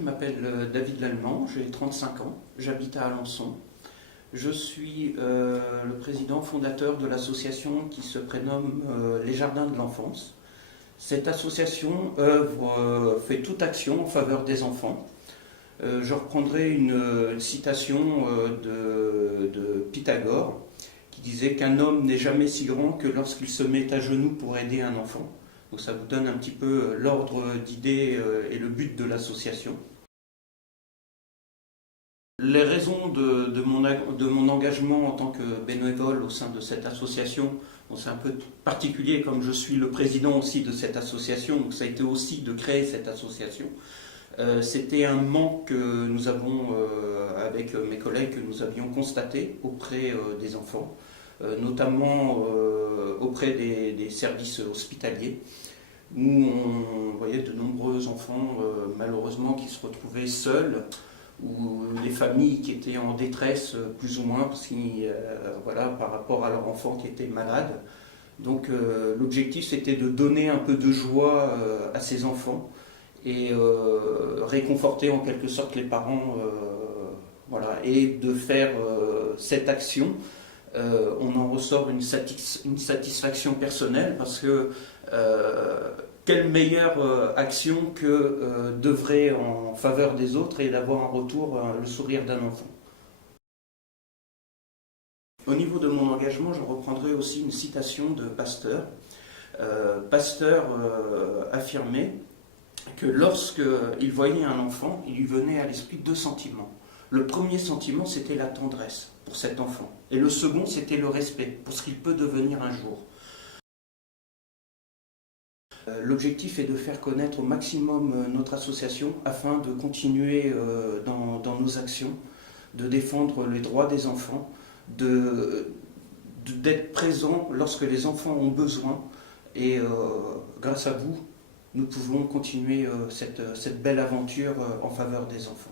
je m'appelle David Lallemand, j'ai 35 ans, j'habite à Alençon. Je suis le président fondateur de l'association qui se prénomme Les Jardins de l'Enfance. Cette association fait toute action en faveur des enfants. Je reprendrai une citation de Pythagore qui disait qu'un homme n'est jamais si grand que lorsqu'il se met à genoux pour aider un enfant. Donc ça vous donne un petit peu l'ordre d'idée et le but de l'association. Les raisons de mon engagement en tant que bénévole au sein de cette association, bon, c'est un peu particulier comme je suis le président aussi de cette association, donc ça a été aussi de créer cette association. C'était un manque que nous avons, avec mes collègues, que nous avions constaté auprès des enfants, notamment auprès des services hospitaliers, où on voyait de nombreux enfants, malheureusement, qui se retrouvaient seuls, ou des familles qui étaient en détresse, plus ou moins, par rapport à leur enfant qui était malade. Donc l'objectif, c'était de donner un peu de joie à ces enfants, et réconforter en quelque sorte les parents, et de faire cette action. On en ressort une satisfaction personnelle parce que quelle meilleure action que d'œuvrer en faveur des autres et d'avoir en retour le sourire d'un enfant. Au niveau de mon engagement, je reprendrai aussi une citation de Pasteur. Pasteur affirmait que lorsqu'il voyait un enfant, il lui venait à l'esprit deux sentiments. Le premier sentiment, c'était la tendresse pour cet enfant. Et le second, c'était le respect pour ce qu'il peut devenir un jour. L'objectif est de faire connaître au maximum notre association afin de continuer dans nos actions, de défendre les droits des enfants, d'être présent lorsque les enfants ont besoin. Et grâce à vous, nous pouvons continuer cette belle aventure en faveur des enfants.